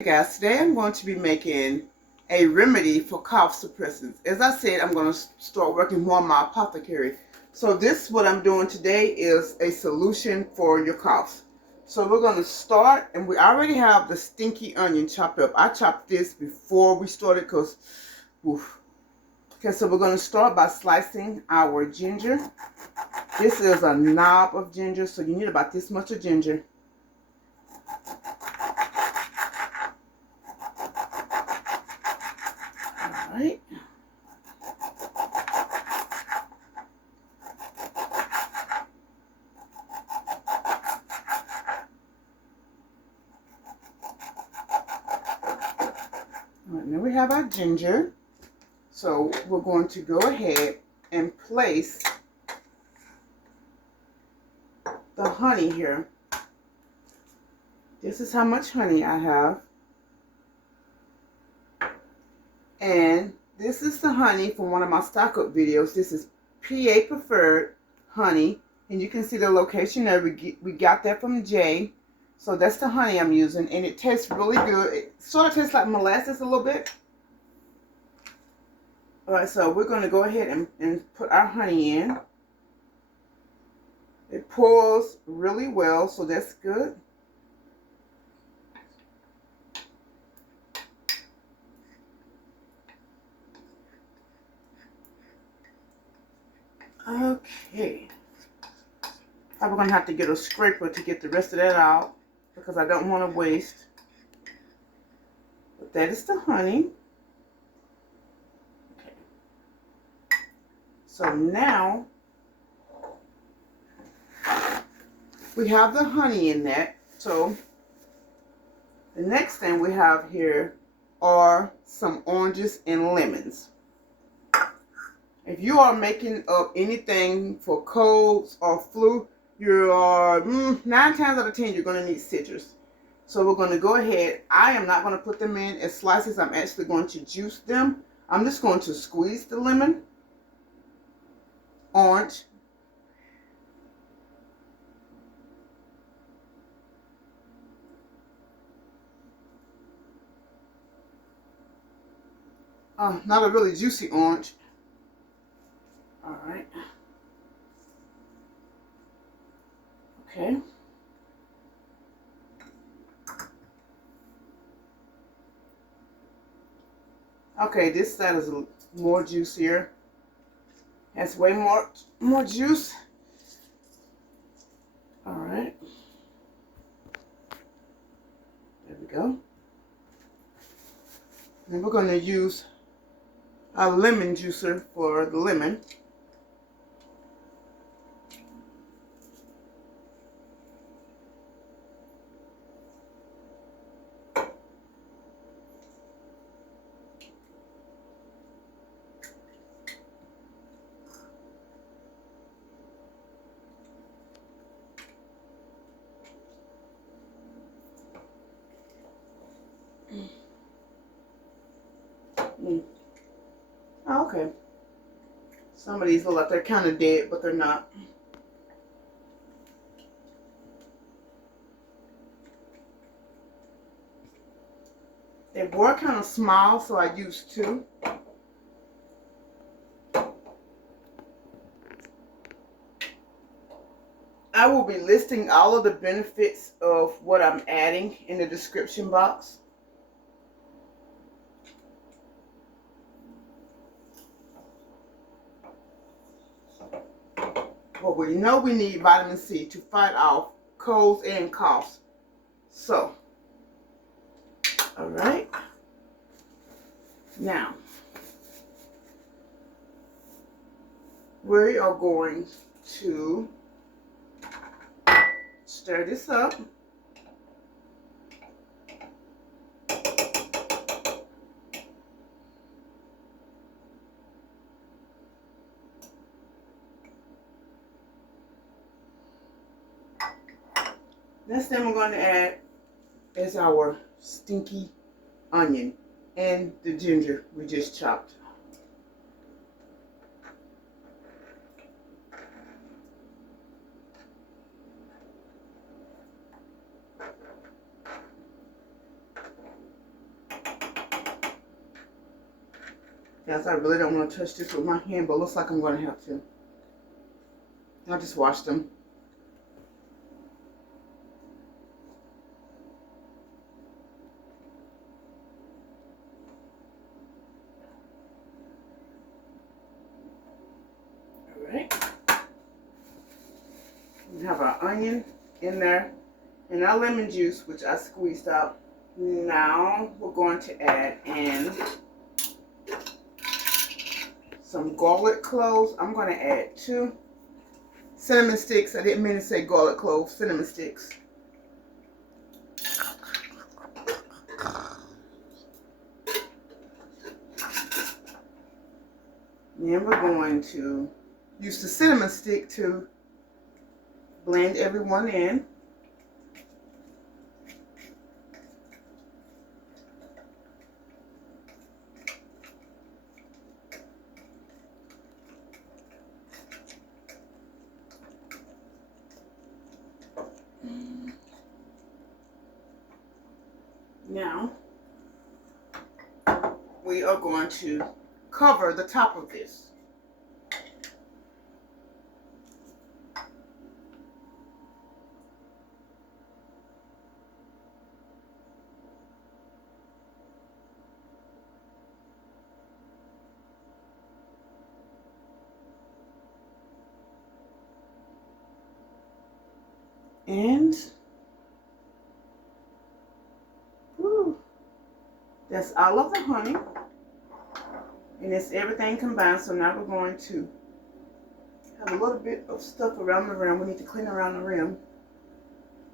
Hey guys, today I'm going to be making a remedy for cough suppressants. As I said, I'm going to start working more on my apothecary. So what I'm doing today is a solution for your coughs. So we're going to start, and we already have the stinky onion chopped up. I chopped this before we started because, oof. Okay, so we're going to start by slicing our ginger. This is a knob of ginger, so you need about this much of ginger. Alright. Alright, now we have our ginger. So we're going to go ahead and place the honey here. This is how much honey I have. And this is the honey from one of my stock up videos. This is PA preferred honey. And you can see the location there. We got that from Jay. So that's the honey I'm using. And it tastes really good. It sort of tastes like molasses a little bit. Alright, so we're going to go ahead and put our honey in. It pours really well, so that's good. Okay. I'm going to have to get a scraper to get the rest of that out because I don't want to waste. But that is the honey. Okay. So now we have the honey in that. So the next thing we have here are some oranges and lemons. If you are making up anything for colds or flu, you are 9 times out of 10 you're going to need citrus. So we're going to go ahead. I am not going to put them in as slices. I'm actually going to juice them. I'm just going to squeeze the lemon, orange, not a really juicy orange. All right. Okay. Okay, this side is more juicier. Has way more juice. All right. There we go. And we're going to use a lemon juicer for the lemon. Oh, okay. Some of these look like they're kind of dead, but they're not. They were kind of small, so I used 2. I will be listing all of the benefits of what I'm adding in the description box. Well, we know we need vitamin C to fight off colds and coughs. So, all right. Now, we are going to stir this up. Next thing we're going to add is our stinky onion and the ginger we just chopped. Yes, I really don't want to touch this with my hand, but it looks like I'm going to have to. I'll just wash them. Alright. We have our onion in there and our lemon juice, which I squeezed out. Now we're going to add in some garlic cloves. I'm going to add 2 cinnamon sticks. I didn't mean to say garlic cloves, cinnamon sticks. Then we're going to use the cinnamon stick to blend everyone in. Now, we are going to cover the top of this. And that's all of the honey, and it's everything combined. So now we're going to have a little bit of stuff around the rim. We need to clean around the rim.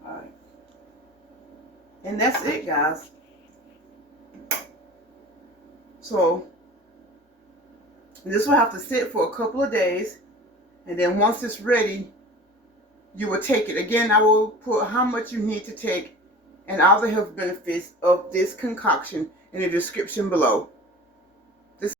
All right, and that's it, guys. So this will have to sit for a couple of days, and then once it's ready, you will take it. Again, I will put how much you need to take and all the health benefits of this concoction in the description below.